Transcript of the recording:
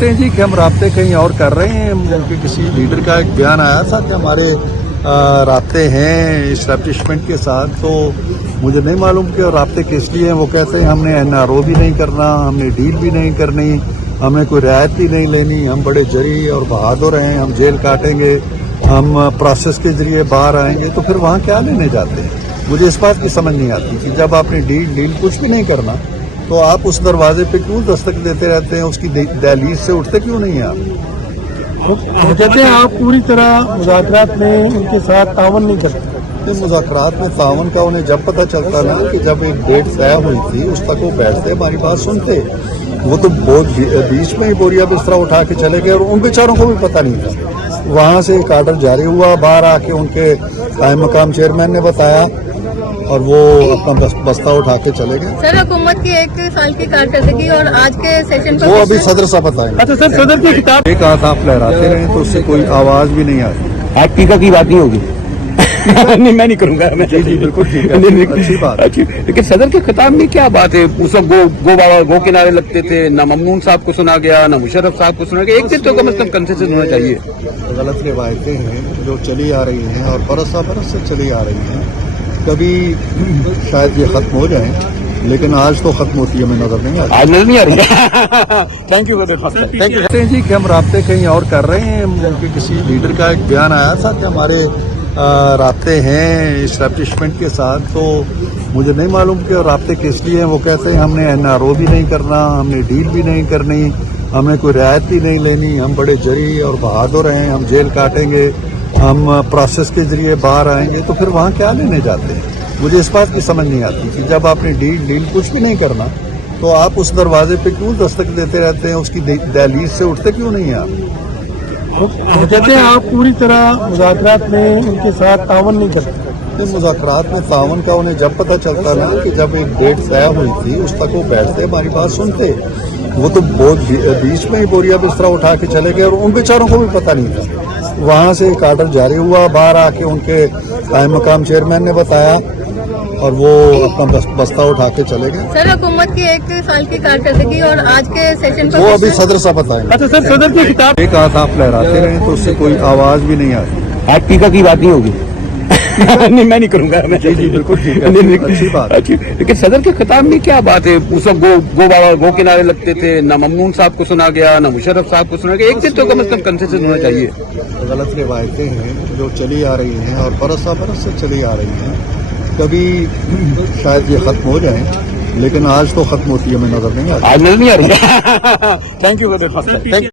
جی کہ ہم رابطے کہیں اور کر رہے ہیں، کیونکہ کسی لیڈر کا ایک بیان آیا تھا کہ ہمارے رابطے ہیں اسٹیبلشمنٹ کے ساتھ، تو مجھے نہیں معلوم کہ رابطے کس لیے ہیں۔ وہ کہتے ہیں ہم نے NRO بھی نہیں کرنا، ہم نے ڈیل بھی نہیں کرنی، ہمیں کوئی رعایت بھی نہیں لینی، ہم بڑے جری اور بہادر ہیں، ہم جیل کاٹیں گے، ہم پروسیس کے ذریعے باہر آئیں گے، تو پھر وہاں کیا لینے جاتے ہیں؟ مجھے اس بات کی سمجھ نہیں آتی کہ جب آپ نے ڈیل کچھ بھی نہیں کرنا تو آپ اس دروازے پہ کیوں دستک دیتے رہتے ہیں؟ اس کی دہلیز سے اٹھتے کیوں نہیں ہیں آپ؟ کہتے ہیں آپ پوری طرح مذاکرات میں ان کے ساتھ تعاون نہیں کرتے۔ مذاکرات میں تعاون کا انہیں جب پتہ چلتا نا کہ جب ایک ڈیٹ طے ہوئی تھی اس تک وہ بیٹھتے ہماری بات سنتے، وہ تو بہت بیچ میں ہی بوریا بسترا اٹھا کے چلے گئے اور ان بیچاروں کو بھی پتہ نہیں تھا۔ وہاں سے ایک آرڈر جاری ہوا، باہر آ کے ان کے قائم مقام چیئرمین نے بتایا اور وہ اپنا بستہ اٹھا کے چلے گئے۔ سر حکومت کی 1 سال کی کارکردگی اور آج کے سیشن وہ ابھی صدر صاحب بتائیں گے۔ اچھا سر، صدر کی خطاب یہ کہا تھا آپ لہراتے رہے تو اس سے کوئی آواز بھی نہیں آئی۔ آج ٹیکا کی بات نہیں ہوگی۔ نہیں، میں نہیں کروں گا۔ جی بالکل ٹھیک ہے، اچھی بات۔ لیکن صدر کے خطاب میں کیا بات ہے؟ اس وقت گو کنارے لگتے تھے، نہ ممنون صاحب کو سنا گیا، نہ مشرف صاحب کو سنا گیا۔ ایک دن تو کم از کم کنسنسس ہونا چاہیے۔ غلط روایتیں ہیں جو چلی آ رہی ہیں اور برس سے چلی آ رہی ہیں، کبھی شاید یہ ختم ہو جائیں، لیکن آج تو ختم ہوتی ہمیں نظر نہیں آتی۔ آج نظر نہیں آ رہی۔ تھینک یو کہتے ہیں جی کہ ہم رابطے کہیں اور کر رہے ہیں، کیونکہ کسی لیڈر کا ایک بیان آیا تھا کہ ہمارے رابطے ہیں اسٹیبلشمنٹ کے ساتھ، تو مجھے نہیں معلوم کہ رابطے کس لیے ہیں۔ وہ کہتے ہیں ہم نے NRO بھی نہیں کرنا، ہم نے ڈیل بھی نہیں کرنی، ہمیں کوئی رعایت بھی نہیں لینی، ہم بڑے جری اور بہادر ہیں، ہم جیل کاٹیں گے، ہم پروسیس کے ذریعے باہر آئیں گے، تو پھر وہاں کیا لینے جاتے ہیں؟ مجھے اس بات کی سمجھ نہیں آتی کہ جب آپ نے ڈیل کچھ بھی نہیں کرنا تو آپ اس دروازے پہ کیوں دستک دیتے رہتے ہیں؟ اس کی دہلیز سے اٹھتے کیوں نہیں ہیں آپ؟ کہتے ہیں آپ پوری طرح مذاکرات میں ان کے ساتھ تعاون نہیں کرتے۔ مذاکرات میں تعاون کا انہیں جب پتہ چلتا نا کہ جب ایک ڈیٹ طے ہوئی تھی اس تک وہ بیٹھتے ہماری بات سنتے، وہ تو بہت بیچ میں ہی بوریا بسترا اٹھا کے چلے گئے اور ان بیچاروں کو بھی پتہ نہیں تھا۔ وہاں سے ایک آرڈر جاری ہوا، باہر آ کے ان کے قائم مقام چیئرمین نے بتایا اور وہ اپنا بستہ اٹھا کے چلے گئے۔ سر حکومت کی 1 سال کی کارکردگی اور آج کے سیشن وہ ابھی صدر صاحب بتائیں گے۔ اچھا سر، صدر کی خطاب یہ کہا تھا آپ لہراتے رہے تو اس سے کوئی آواز بھی نہیں آئی۔ آج ٹیکا کی بات نہیں ہوگی۔ نہیں، میں نہیں کروں گا۔ جی بالکل ٹھیک ہے، اچھی بات۔ لیکن صدر کے خطاب میں کیا بات ہے؟ اس وقت گو کنارے لگتے تھے، نہ ممنون صاحب کو سنا گیا، نہ مشرف صاحب کو سنا گیا۔ ایک دن تو کم از کم کنسنسس ہونا چاہیے۔ غلط روایتیں ہیں جو چلی آ رہی ہیں اور برس سے چلی آ رہی ہیں، کبھی شاید یہ ختم ہو جائیں، لیکن آج تو ختم ہوتی ہمیں نظر نہیں آتی۔ آج نظر نہیں آ رہی۔ Thank you